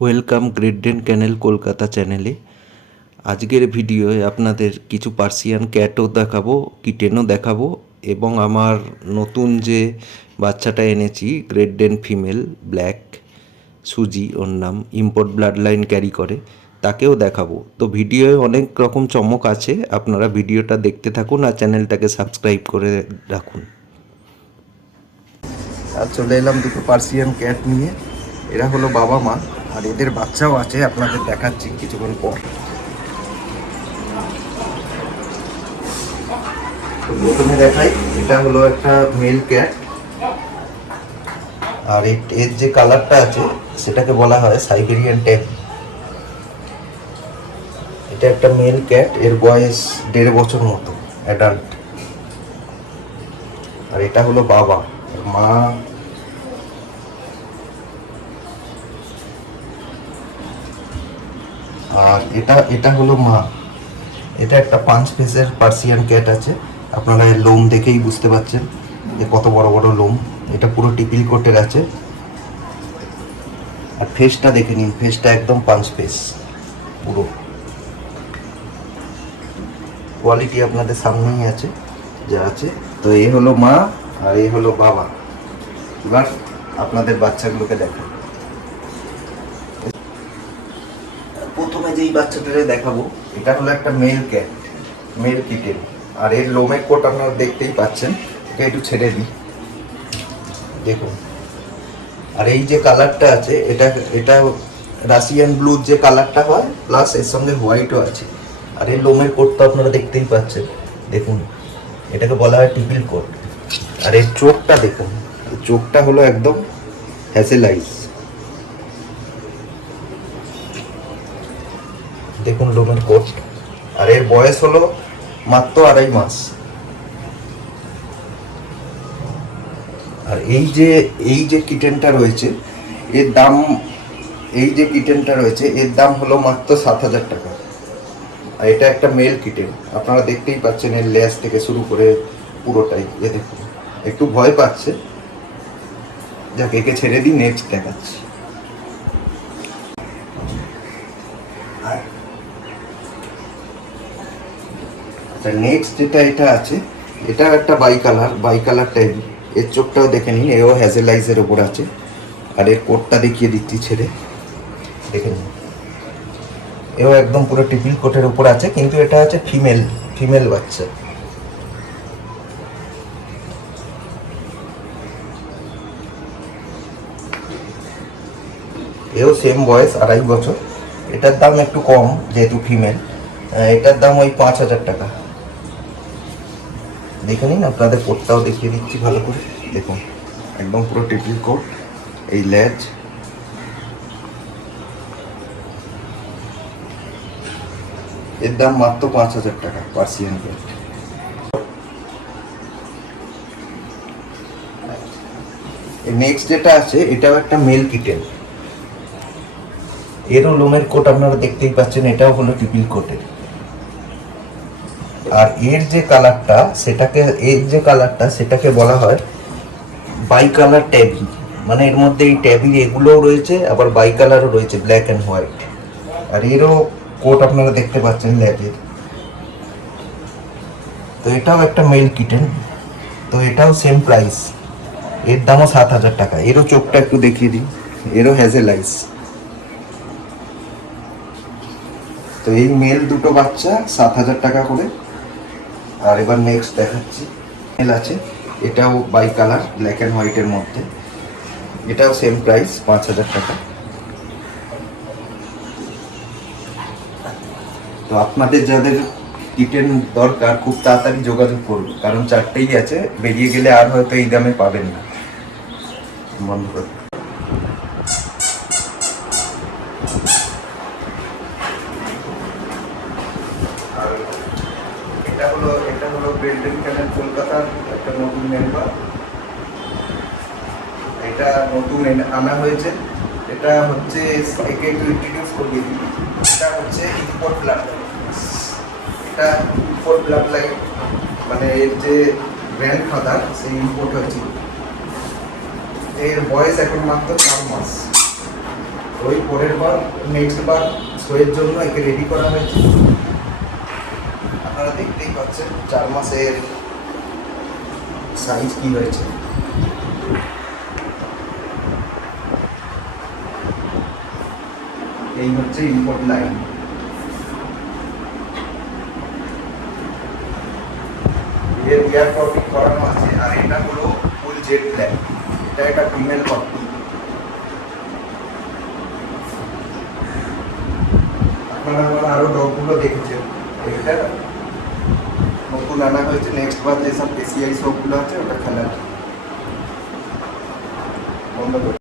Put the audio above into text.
Welcome great ডেন ক্যানেল কলকাতা চ্যানেলে। আজকের ভিডিওয়ে আপনাদের কিছু পার্সিয়ান ক্যাটও দেখাবো, কিটেনও দেখাবো এবং আমার নতুন যে বাচ্চাটা এনেছি গ্রেট ডেন ফিমেল ব্ল্যাক সুজি ওর নাম, ইম্পোর্ট ব্লাড লাইন ক্যারি করে, তাকেও দেখাবো। তো ভিডিওয়ে অনেক রকম চমক আছে, আপনারা ভিডিওটা দেখতে থাকুন আর চ্যানেলটাকে সাবস্ক্রাইব করে রাখুন। আর চলে এলাম দুটো পার্সিয়ান ক্যাট নিয়ে। এরা হলো বাবা মা আর এদের বাচ্চাও আছে, আপনাদের দেখাচ্ছি কিছুক্ষণ পর। প্রথমে দেখাই, এটা হলো একটা মেল ক্যাট আর এর যে কালারটা আছে সেটাকে বলা হয় সাইবেরিয়ান ট্যাব। এটা একটা মেল ক্যাট, এর বয়স 1.5 বছর মতো, অ্যাডাল্ট। আর এটা হলো বাবা, মা আর এটা হলো মা। এটা একটা 5 ফেসের পার্সিয়ান ক্যাট আছে, আপনারা এর লোম দেখেই বুঝতে পারছেন যে কত বড় বড় লোম। এটা পুরো টিপিল কোটের আছে। আর ফেসটা দেখে নিন, ফেসটা একদম 5 ফেস পুরো। কোয়ালিটি আপনাদের সামনেই আছে যা আছে। তো এই হলো মা আর এই হলো বাবা। এবার আপনাদের বাচ্চাগুলোকে দেখেন। প্রথমে যেই বাচ্চাটারে দেখাবো এটা হলো একটা মেল ক্যাট, মেল কিটেন। আর এর লোমের কোট আপনারা দেখতেই পাচ্ছেন। এটা একটু ছেড়ে দিই, দেখুন। আর এই যে কালারটা আছে এটা এটা রাশিয়ান ব্লু যে কালারটা হয়, প্লাস এর সঙ্গে হোয়াইটও আছে। আর এর লোমের কোটটা আপনারা দেখতেই পাচ্ছেন, দেখুন। এটাকে বলা হয় টিপিল কোট। আর এর চোখটা দেখুন, চোখটা হলো একদম হ্যাসেল আইস। দেখুন লোমের কোট। আর এর বয়স হলো মাত্র 2.5 মাস। আর এই যে কিটেনটা রয়েছে এর দাম, এর দাম হলো মাত্র 7,000 টাকা। আর এটা একটা মেল কিটেন, আপনারা দেখতেই পাচ্ছেন এর লেজ থেকে শুরু করে পুরোটাই। এ দেখুন, একটু ভয় পাচ্ছে। যাক, একে ছেড়ে দিই, নেক্সট দেখাচ্ছি। আচ্ছা, নেক্সট এটা আছে, এটা একটা বাই কালার টাইপ। এর চোখটাও দেখে নিন, এও হ্যাজেল আইসের ওপর আছে। আর এর কোটটা দেখিয়ে দিচ্ছি ছেড়ে, দেখে নিন। এও একদম পুরো টিপিল কোটের উপর আছে, কিন্তু এটা হচ্ছে ফিমেল বাচ্চা। এও সেম বয়স, 2.5 বছর। এটার দাম একটু কম যেহেতু ফিমেল। এটার দাম ওই 5,000 টাকা। দেখে নিন, আপনাদের কোটটাও দেখিয়ে দিচ্ছি ভালো করে, দেখুন। একদম পুরো টিপিল কোট, এই লেজ। এর দাম মাত্র 5,000 টাকা পার্সিয়ান ক্যাট। নেক্সট যেটা আছে এটাও একটা মেল কিটেন। এরও লোমের কোট আপনারা দেখতেই পাচ্ছেন, এটাও হলো টিপিল কোটের। আর এর যে কালারটা সেটাকে বলা হয় বাই কালার ট্যাবি। মানে এর মধ্যে এই ট্যাবি এগুলোও রয়েছে, আবার বাই কালারও রয়েছে, ব্ল্যাক অ্যান্ড হোয়াইট। আর এরও কোট আপনারা দেখতে পাচ্ছেন ল্যাবের। তো এটাও একটা মেল কিটেন, তো এটাও সেম প্রাইস। এর দামও 7,000 টাকা। এরও চোখটা একটু দেখিয়ে দিই, এরও হ্যাজেল আইস। তো এই মেল দুটো বাচ্চা 7,000 টাকা করে। আর এবার নেক্সট দেখাচ্ছি, মেল আছে, এটাও বাই কালার, ব্ল্যাক অ্যান্ড হোয়াইটের মধ্যে। এটাও সেম প্রাইস, 5,000 টাকা। তো আপনাদের যাদের কিটেন দরকার খুব তাড়াতাড়ি যোগাযোগ করুন, কারণ 4টেই আছে, বেরিয়ে গেলে আর হয়তো এই দামে পাবেন না। বন্ধ করে আর এটা হলো গ্রেট ডেন ক্যানেল কলকাতার একটা নতুন মেম্বার। এটা নতুন আনা হয়েছে। এটা হচ্ছে, একে একটু ইন্ট্রোডিউস করিয়ে দিই। এটা হচ্ছে ইম্পোর্ট ব্লাড লাইন। এটা ইম্পোর্ট ব্লাড লাইন, মানে এর যে গ্র্যান্ড ফাদার সেই ইম্পোর্ট হয়েছিল। এর বয়স এখন মাত্র 4 মাস। ওই পরের বার নেক্সট বার শোয়ের জন্য একে রেডি করা হয়েছে। আপনারা দেখতেই পাচ্ছেন 4 মাসের সাইজ কি হয়েছে। এই হচ্ছে ইম্পোর্ট লাইন। এর এয়ার কপি করানো আছে, আর এটা হলো ফুল জেড ব্ল্যাক। এটা একটা ফিমেল কপি। আপনারা আমার আরো ডগগুলো দেখেছেন, এটা নতুন আনা হয়েছে। নেক্সট বার যেসব এসিআই সবগুলো আছে ওটা খেলার বন্ধ করে